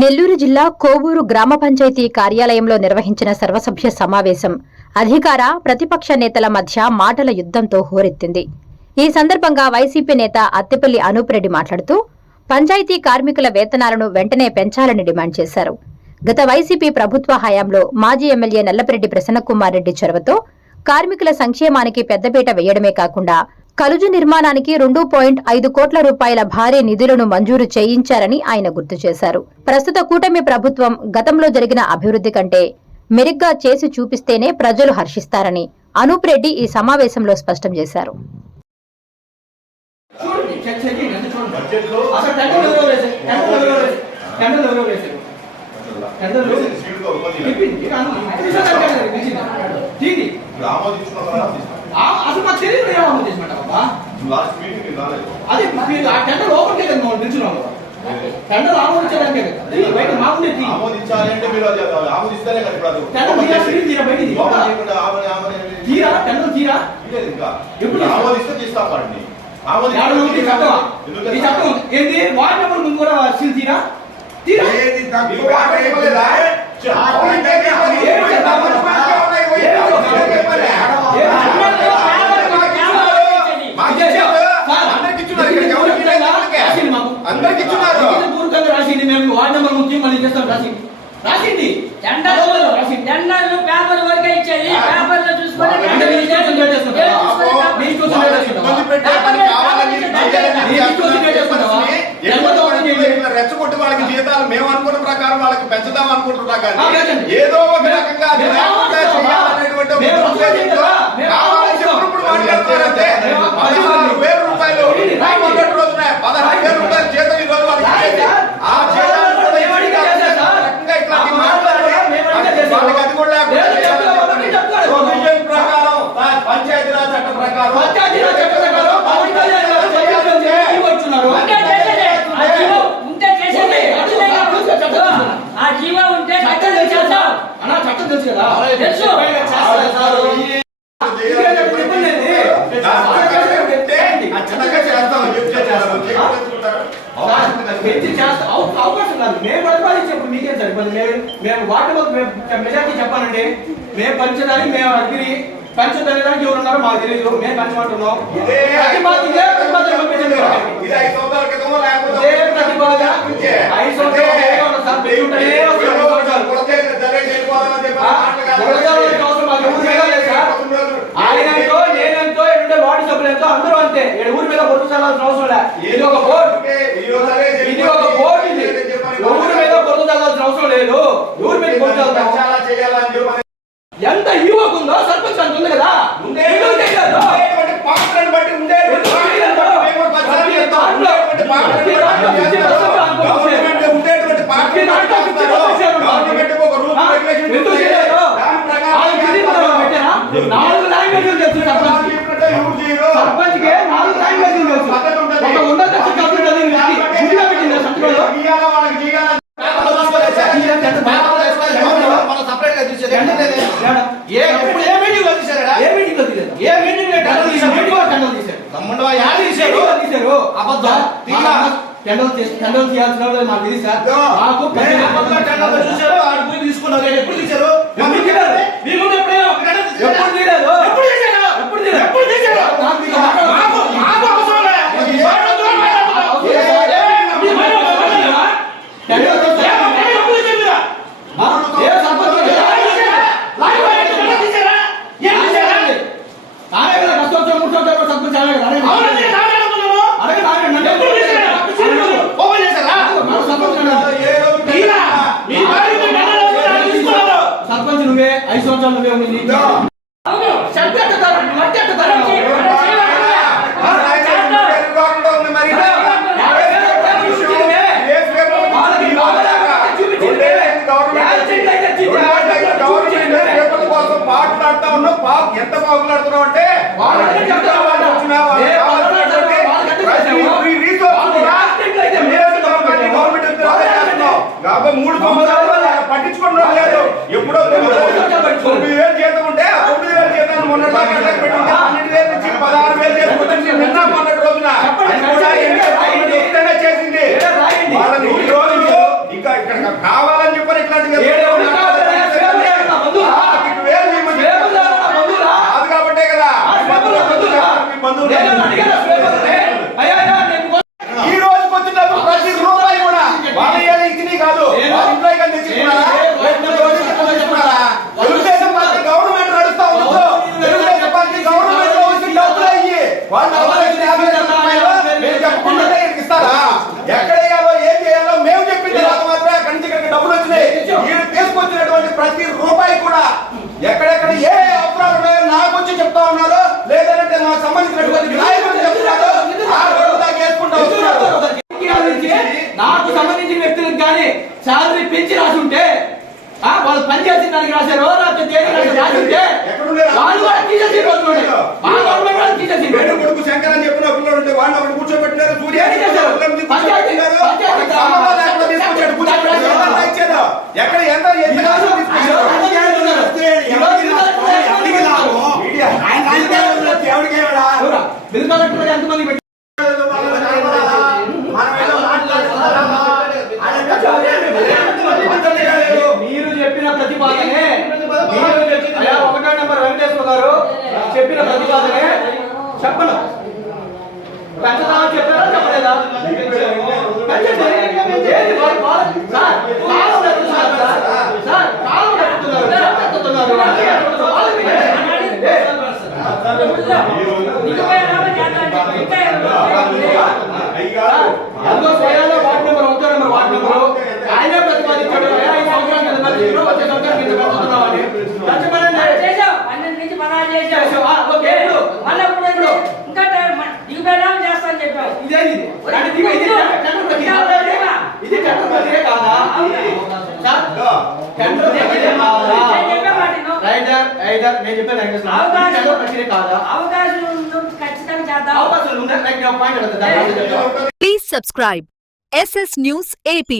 నెల్లూరు జిల్లా కోవూరు గ్రామ పంచాయతీ కార్యాలయంలో నిర్వహించిన సర్వసభ్య సమావేశం అధికార ప్రతిపక్ష నేతల మధ్య మాటల యుద్ధంతో హోరెత్తింది. ఈ సందర్భంగా వైసీపీ నేత అత్తెపల్లి అనూప్ రెడ్డి మాట్లాడుతూ పంచాయతీ కార్మికుల వేతనాలను వెంటనే పెంచాలని డిమాండ్ చేశారు. గత వైసీపీ ప్రభుత్వ హయాంలో మాజీ ఎమ్మెల్యే నల్లపరెడ్డి ప్రసన్నకుమార్ రెడ్డి చొరవతో కార్మికుల సంక్షేమానికి పెద్దపీట వేయడమే కాకుండా కలుజు నిర్మాణానికి 2.5 కోట్ల రూపాయల భారీ నిధులను మంజూరు చేయించారని ఆయన గుర్తు చేశారు. ప్రస్తుత కూటమి ప్రభుత్వం గతంలో జరిగిన అభివృద్ధి కంటే మెరుగ్గా చేసి చూపిస్తేనే ప్రజలు హర్షిస్తారని అనూప్ రెడ్డి ఈ సమావేశంలో స్పష్టం చేశారు. అసలు మాకు తెలియదు ఏమో అదే టెండర్ ఓపెన్ కదా మనం నిల్చున్నాము. టెండర్ ఆమోదించడానికి బయట మామూలు ఆమోదించాలంటే మీరు ఆమోదిస్తేనే కదా తీరా టెండర్ తీరా ఇంకా ఎప్పుడు ఆమోదిస్తే తీస్తామండి. చట్టం ఏంటి వార్డు నెంబర్ ముందు కూడా సీల్ తీరా తీరా రాసింది మేము వార్డు నెంబర్ ముందు మళ్ళీ చేస్తాం రాసింది టెండర్లు పేపర్ వరకే ఇచ్చేది. పేపర్లో చూసుకొని రెచ్చగొట్టి వాళ్ళకి జీతాలు మేము అనుకున్న ప్రకారం వాళ్ళకి పెంచుదాం అనుకుంటున్నా కానీ ఏదో ఒక రకంగా మాట్లాడుతున్నారంటే 16,000 రూపాయలు మొదటి రోజున 16,000 రూపాయలు జీతం ఈ రోజు వాళ్ళకి ఆ జీతాలు ఇట్లాంటి మాట్లాడితే వాళ్ళకి అది కూడా ప్రకారం పంచాయతీరాజ్ చట్టం ప్రకారం ఆ జీవో ఉంటే చట్టం తెలుసు కదా తెలుసు. అవకాశం కాదు మేము ప్రతిపాదించేప్పుడు మీకేం సార్ మేము వాటి మెజార్టీ చెప్పానండి. మేము పంచడానికి మేము అగ్రి పంచడానికి ఎవరు ఉన్నారో మాకు తెలియదు. మేము పంచమంటున్నాం. ఆయనంతో నేనంతో ఎన్నుండే వార్డు సభ్యులతో అందరూ అంతే. ఊరి మీద పొరుగు అవసరం లే. ఇది ఒక బోర్డు ఇది ఒక బోర్డు ఇది ఊరి మీద పొరుగు చల్లాల్సిన అవసరం లేదు. ఊరి మీద పొరుగు ఎంత యువకు ఉందో సర్పంచ్ అంత ఉంది కదా. సర్పంచ్ కి 4 లాంగ్వేజ్లు తెలుసు. ఒక ఉన్నత టెండర్ తీయాల్సిన మాకు తెలియదు సార్. తీసుకున్నారు ఎప్పుడు తీశారు సర్పంచ్ నువ్వే 5 సంవత్సరాలు నువ్వే ఉంది. మాట్లాడుతా ఉన్నావు ఎంత బాగులాడుతున్నావు అంటే పట్టించుకోవడం లేదు. ఎప్పుడో 9,000 జీతం ఉంటే 9,000 జీతాన్ని మొన్న 12,000 నుంచి 16,000 చేసుకుంటే నిన్న మొన్నటి రోజున చేసింది వాళ్ళని ఈ రోజు ఇంకా ఇక్కడ శాలరీ పెంచి రాసి ఉంటే వాళ్ళు పని చేసిన దానికి రాశారు, లేకపోతే దేనికి రాసి ఉంటే వాళ్ళు కూడా తీసేసి రోజు మా గవర్నమెంట్ వాళ్ళు తీసేసి వేణు కొడుకు శంకర్ అని చెప్పిన పిల్లలు ఉంటే వాడిని ఒకటి కూర్చోబెట్టారు, సూర్య ఏం చేశారు? ఎక్కడ ఎంత బిల్ కలెక్టర్ ఎంతమంది పెట్టి మీరు చెప్పిన ప్రతిపాదనే అయ్యా 1వ నెంబర్ వెంకటేశ్వర గారు చెప్పిన ప్రతిపాదనే చెప్పను పెంచుతామని చెప్పారా చెప్పలేదా? పెంచండి. ఏది సార్ కాలం పెట్టుతున్నారు సార్ కాలం పెట్టుతున్నారు అందులో స్వయంగా వార్డు నెంబర్ 1వ నెంబర్ వార్డు నెంబరు ఆయనే ప్రతిపాదించాడు. 5 సంవత్సరాల కింద పెంచుతున్నావు, వచ్చే సంవత్సరం కింద పెంచుతున్నావు అని పెంచమనండి. చేసావు 12 నుంచి 16 చేసావు. ఓకే మళ్ళీ ఇప్పుడు ఇంకా దిగుబడి చేస్తాను చెప్పావు. ఇదేంది ఇది టెండర్ ప్రక్రియ కాదా? టెండర్ ప్రక్రియ కాదా? నేను చెప్పాను టెండర్ ప్రక్రియ కాదా? అవకాశం ఖచ్చితంగా చేద్దాం. అవకాశాలు ఉన్నాయి. Point Please subscribe SS News AP.